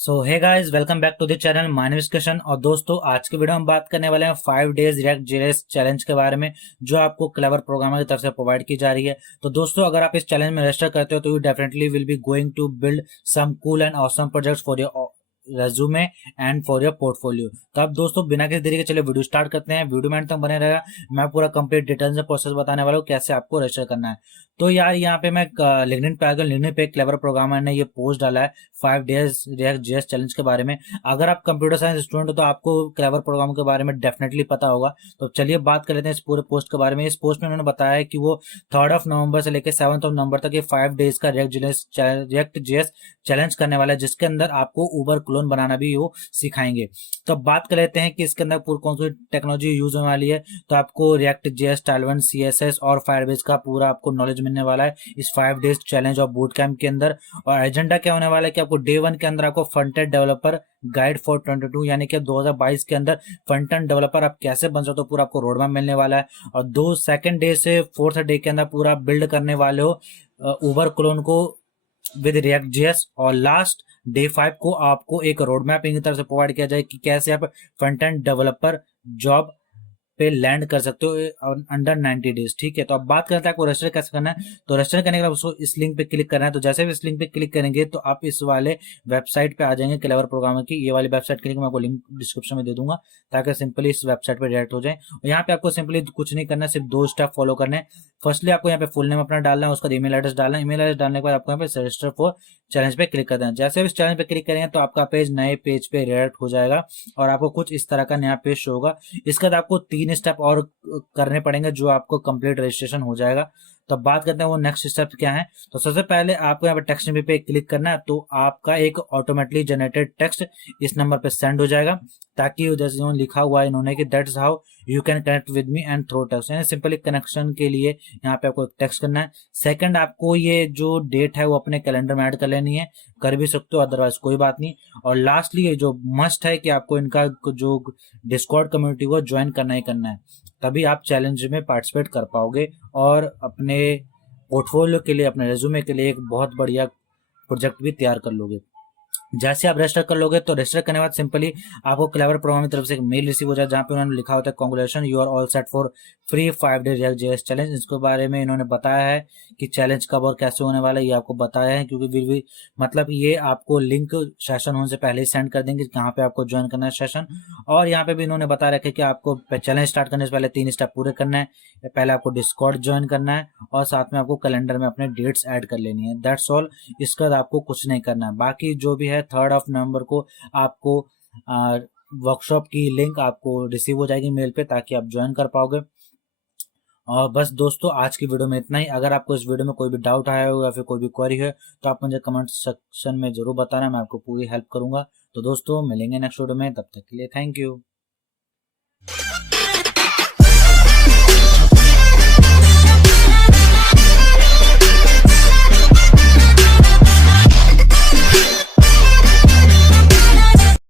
So hey guys, welcome back to the channel. My name is Kishan. और दोस्तों, आज के वीडियो में हम बात करने वाले हैं 5 डेज रिएक्ट जेएस चैलेंज के बारे में, जो आपको क्लेवर प्रोग्रामर की तरफ से प्रोवाइड की जा रही है। तो दोस्तों, अगर आप इस चैलेंज में रजिस्टर करते हो तो you definitely will be going to build some cool and awesome projects for your resume and for your portfolio. तो अब दोस्तों, बिना किसी देरी के चलिए वीडियो स्टार्ट करते हैं। वीडियो में अंत तक बने रहेगा। मैं पूरा कंप्लीट डिटेल से प्रोसेस बताने वाला हूँ कैसे आपको रजिस्टर करना है। तो यार, यहाँ पे मैं लिंक्डइन पे आ गया। लिंक्डइन पे क्लेवर प्रोग्रामर ने ये पोस्ट डाला है 5 डेज रिएक्ट जेएस चैलेंज के बारे में। अगर आप कंप्यूटर साइंस स्टूडेंट हो तो आपको क्लेवर प्रोग्राम के बारे में डेफिनेटली पता होगा। तो चलिए बात कर लेते हैं इस पूरे पोस्ट के बारे में। इस पोस्ट में उन्होंने बताया है कि वो 3 नवंबर से लेकर 7 नवंबर तक ये 5 डेज का रिएक्ट जेएस चैलेंज करने वाला है, जिसके अंदर आपको उबर क्लोन बनाना भी वो सिखाएंगे। तो अब बात कर लेते हैं कि इसके अंदर पूरी कौन सी टेक्नोलॉजी यूज होने वाली है। तो आपको रिएक्ट जेएस, टाइलविंड सीएसएस और फायरबेस का पूरा आपको नॉलेज मिलने वाला है इस 5 डेज चैलेंज और बूट कैंप के अंदर। और एजेंडा क्या होने वाला है कि आपको डे 1 के अंदर आपको फ्रंटेंड डेवलपर गाइड फॉर 22 यानी कि 2022 के अंदर फ्रंटेंड डेवलपर आप कैसे बन सकते हो, पूरा आपको रोड मैप मिलने वाला है। और दो सेकंड डे से फोर्थ डे के अंदर पूरा बिल्ड करने वाले हो उबर क्लोन को विद रिएक्ट जेएस। और लास्ट डे 5 को आपको एक रोड मैप इनकी तरफ से प्रोवाइड किया जाए कि कैसे आप फ्रंट एंड डेवलपर जॉब पे लैंड कर सकते हो अंडर 90 डेज। ठीक है, तो अब बात करते हैं आपको रजिस्टर कैसे करना है। तो रजिस्टर करने के बाद उसको इस लिंक पे क्लिक करना है। तो जैसे भी इस लिंक पे क्लिक करेंगे तो आप इस वाले वेबसाइट पे आ जाएंगे क्लेवर प्रोग्रामर की। ये वाली वेबसाइट के लिंक मैं आपको लिंक डिस्क्रिप्शन में दे दूंगा ताकि सिंपली इस वेबसाइट पे डायरेक्ट हो जाए। और यहाँ पे आपको सिंपली कुछ नहीं करना है, सिर्फ 2 स्टेप फॉलो करने हैं। फर्स्टली आपको यहाँ पे फुल नेम अपना डालना है, उसका ईमेल एड्रेस डालना है। ईमेल एड्रेस डालने के बाद आपको यहाँ पे रजिस्टर फॉर चैलेंज पे क्लिक कर देना है। जैसे भी इस चैलेंज पे क्लिक करेंगे तो आपका पेज नए पेज पे रिडायरेक्ट हो जाएगा और आपको कुछ इस तरह का नया पेज शो होगा। इसके बाद आपको 3 स्टेप और करने पड़ेंगे जो आपको कंप्लीट रजिस्ट्रेशन हो जाएगा। तो अब बात करते हैं वो नेक्स्ट स्टेप क्या है। तो सबसे पहले आपको यहाँ पे टेक्स्ट पे क्लिक करना है। तो आपका एक ऑटोमेटिकली जनरेटेड टेक्स्ट इस नंबर पे सेंड हो जाएगा, ताकि जैसे लिखा हुआ है इन्होंने कि that's how you can connect with me and through text, यानी सिंपली कनेक्शन के लिए यहाँ पे आपको टेक्स्ट करना है। सेकंड, आपको ये जो डेट है वो अपने कैलेंडर में ऐड कर लेनी है, कर भी सकते हो, अदरवाइज कोई बात नहीं। और लास्टली ये जो मस्ट है कि आपको इनका जो डिस्कॉर्ड कम्युनिटी वो ज्वाइन करना ही करना है, तभी आप चैलेंज में पार्टिसिपेट कर पाओगे और अपने पोर्टफोलियो के लिए, अपने रेज्यूमे के लिए एक बहुत बढ़िया प्रोजेक्ट भी तैयार कर लोगे। जैसे आप रजिस्टर कर लोगे तो रजिस्टर करने के बाद सिंपली आपको क्लेवर प्रोग्राम की तरफ से एक मेल रिसीव हो जाए, जहाँ पे उन्होंने लिखा होता है congratulation, you are all set for free 5 day React JS challenge. इसके बारे में इन्होंने बताया है कि चैलेंज कब और कैसे होने वाला है, ये आपको बताया है। क्योंकि भी मतलब ये आपको लिंक सेशन होने से पहले ही सेंड कर देंगे कहाँ पे आपको ज्वाइन करना है सेशन। और यहाँ पे भी इन्होंने बता रखा कि आपको चैलेंज स्टार्ट करने से पहले 3 स्टेप पूरे करना है। पहले आपको डिस्कॉर्ड ज्वाइन करना है और साथ में आपको कैलेंडर में अपने डेट्स ऐड कर लेनी है। That's all. इसके बाद आपको कुछ नहीं करना है। बाकी जो भी है 3 नवंबर को आपको वर्कशॉप की लिंक आपको रिसीव हो जाएगी मेल पे, ताकि आप ज्वाइन कर पाओगे। और बस दोस्तों, आज की वीडियो में इतना ही। अगर आपको इस वीडियो में कोई भी डाउट आया हो या फिर कोई भी क्वेरी है तो आप मुझे कमेंट सेक्शन में जरूर बताना, मैं आपको पूरी हेल्प करूंगा। तो दोस्तों, मिलेंगे नेक्स्ट वीडियो में, तब तक के लिए थैंक यू।